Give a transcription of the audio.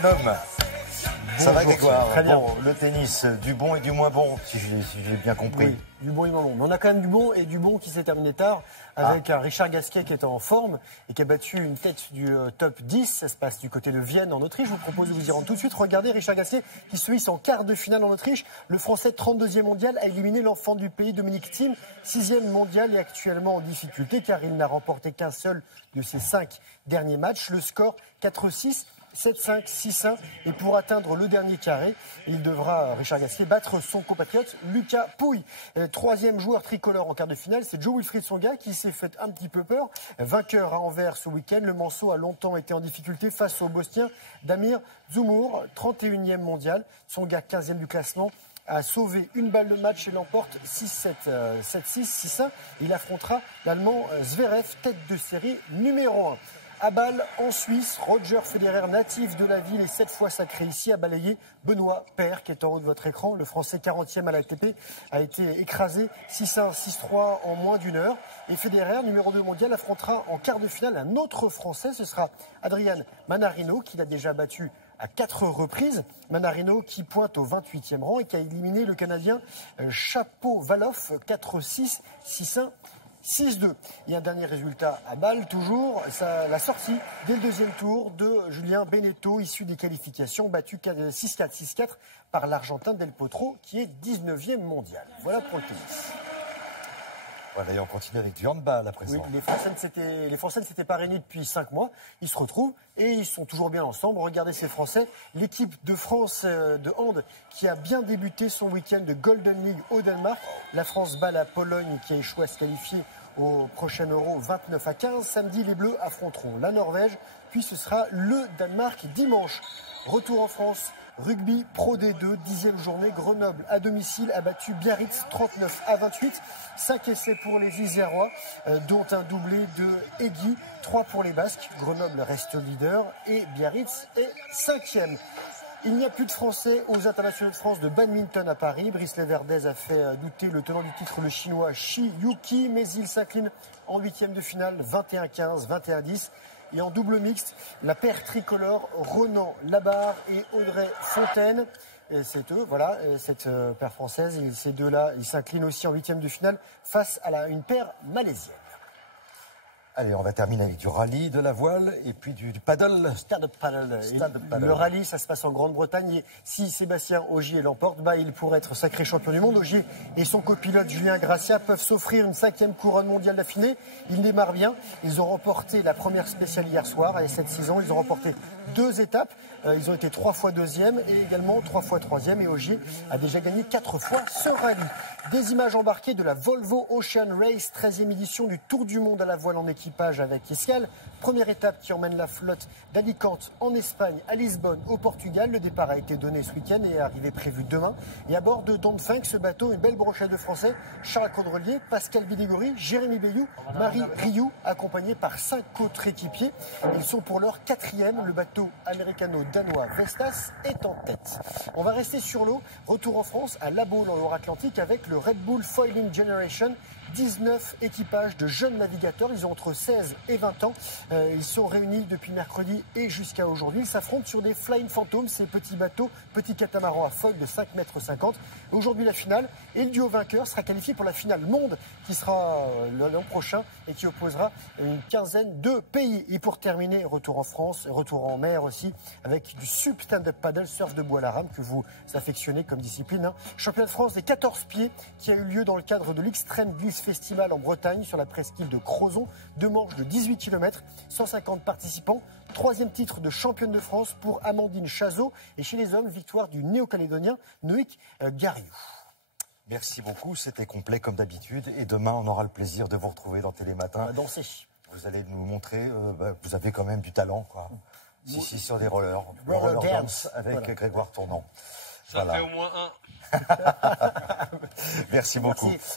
jeune homme. Ça va, Grégoire? Très bien. Bon, le tennis, du bon et du moins bon, si j'ai bien compris. Oui, du bon et du moins bon. Mais on a quand même du bon qui s'est terminé tard avec un Richard Gasquet qui est en forme et qui a battu une tête du top 10. Ça se passe du côté de Vienne en Autriche. Je vous propose de vous y rendre tout de suite. Regardez Richard Gasquet qui se hisse en quart de finale en Autriche. Le Français 32e mondial a éliminé l'enfant du pays Dominic Thiem, 6e mondial et actuellement en difficulté car il n'a remporté qu'un seul de ses 5 derniers matchs. Le score 4-6. 7-5, 6-1 et pour atteindre le dernier carré, il devra, Richard Gasquet, battre son compatriote Lucas Pouille. Troisième joueur tricolore en quart de finale, c'est Jo-Wilfried Tsonga qui s'est fait un petit peu peur. Vainqueur à Anvers ce week-end, le Manceau a longtemps été en difficulté face au Bosnien Damir Zumur, 31e mondial. Tsonga 15e du classement a sauvé une balle de match et l'emporte 6-7, 7-6, 6-1. Il affrontera l'Allemand Zverev, tête de série numéro 1. À Bâle, en Suisse, Roger Federer, natif de la ville et 7 fois sacré ici, a balayé Benoît Paire, qui est en haut de votre écran. Le Français 40e à l'ATP a été écrasé 6-1, 6-3 en moins d'une heure. Et Federer, numéro 2 mondial, affrontera en quart de finale un autre Français. Ce sera Adrian Manarino, qui l'a déjà battu à 4 reprises. Manarino qui pointe au 28e rang et qui a éliminé le Canadien Shapovalov 4-6, 6-1. 6-2. Il y a un dernier résultat à Bâle, toujours. La sortie dès le deuxième tour de Julien Benneteau, issu des qualifications, battu 6-4, 6-4 par l'Argentin Del Potro, qui est 19e mondial. Voilà pour le tennis. Voilà, et on continue avec du handball à présent. Oui, les Français ne s'étaient pas réunis depuis 5 mois. Ils se retrouvent et ils sont toujours bien ensemble. Regardez ces Français. L'équipe de France de hand qui a bien débuté son week-end de Golden League au Danemark. La France bat la Pologne qui a échoué à se qualifier au prochain Euro 29-15. Samedi, les Bleus affronteront la Norvège. Puis ce sera le Danemark dimanche. Retour en France. Rugby Pro D2, 10e journée, Grenoble à domicile a battu Biarritz 39-28. 5 essais pour les Isérois, dont un doublé de Egui, 3 pour les Basques. Grenoble reste leader et Biarritz est 5e. Il n'y a plus de Français aux internationaux de France de badminton à Paris. Brice Leverdez a fait douter le tenant du titre, le chinois Shi Yuqi, mais il s'incline en 8e de finale, 21-15, 21-10. Et en double mixte, la paire tricolore, Ronan Labarre et Audrey Fontaine. C'est eux, voilà, cette paire française. Ces deux-là, ils s'inclinent aussi en 8e de finale face à une paire malaisienne. Allez, on va terminer avec du rallye, de la voile et puis du paddle. Stand-up paddle. Le rallye, ça se passe en Grande-Bretagne. Et si Sébastien Ogier l'emporte, il pourrait être sacré champion du monde. Ogier et son copilote Julien Gracia peuvent s'offrir une 5e couronne mondiale d'affinée. Ils démarrent bien. Ils ont remporté la première spéciale hier soir. Et cette saison, ils ont remporté 2 étapes. Ils ont été 3 fois 2e et également 3 fois 3e. Et Ogier a déjà gagné 4 fois ce rallye. Des images embarquées de la Volvo Ocean Race, 13e édition du Tour du Monde à la voile en équipage avec escale. Première étape qui emmène la flotte d'Alicante en Espagne, à Lisbonne, au Portugal. Le départ a été donné ce week-end et est arrivé prévu demain. Et à bord de Dongfeng, ce bateau, une belle brochette de Français, Charles Caudrelier, Pascal Bidégory, Jérémy Bayou, Marie Rioux, accompagnés par 5 autres équipiers. Ils sont pour leur 4e. Le bateau américano-danois Vestas est en tête. On va rester sur l'eau. Retour en France, à La Baule, dans l'Or-Atlantique, avec le Red Bull Foiling Generation. 19 équipages de jeunes navigateurs. Ils ont entre 16 et 20 ans. Ils sont réunis depuis mercredi et jusqu'à aujourd'hui. Ils s'affrontent sur des Flying Phantom, ces petits bateaux, petits catamarans à foil de 5,50 m. Aujourd'hui, la finale. Et le duo vainqueur sera qualifié pour la finale monde qui sera l'an prochain et qui opposera une quinzaine de pays. Et pour terminer, retour en France, retour en mer aussi, avec du sub stand-up paddle, surf de bois à la rame que vous affectionnez comme discipline. Championnat de France des 14 pieds qui a eu lieu dans le cadre de l'Extreme Bliss Festival en Bretagne sur la presqu'île de Crozon. 2 manches de 18 km, 150 participants. 3e titre de championne de France pour Amandine Chazot. Et chez les hommes, victoire du néo-calédonien Noïc Gariou. Merci beaucoup, c'était complet comme d'habitude. Et demain, on aura le plaisir de vous retrouver dans Télématin. On va danser. Vous allez nous montrer, vous avez quand même du talent, quoi. Si, sur des rollers. Roller dance avec voilà. Grégoire Tournant. Ça fait au moins un. Merci beaucoup. Merci.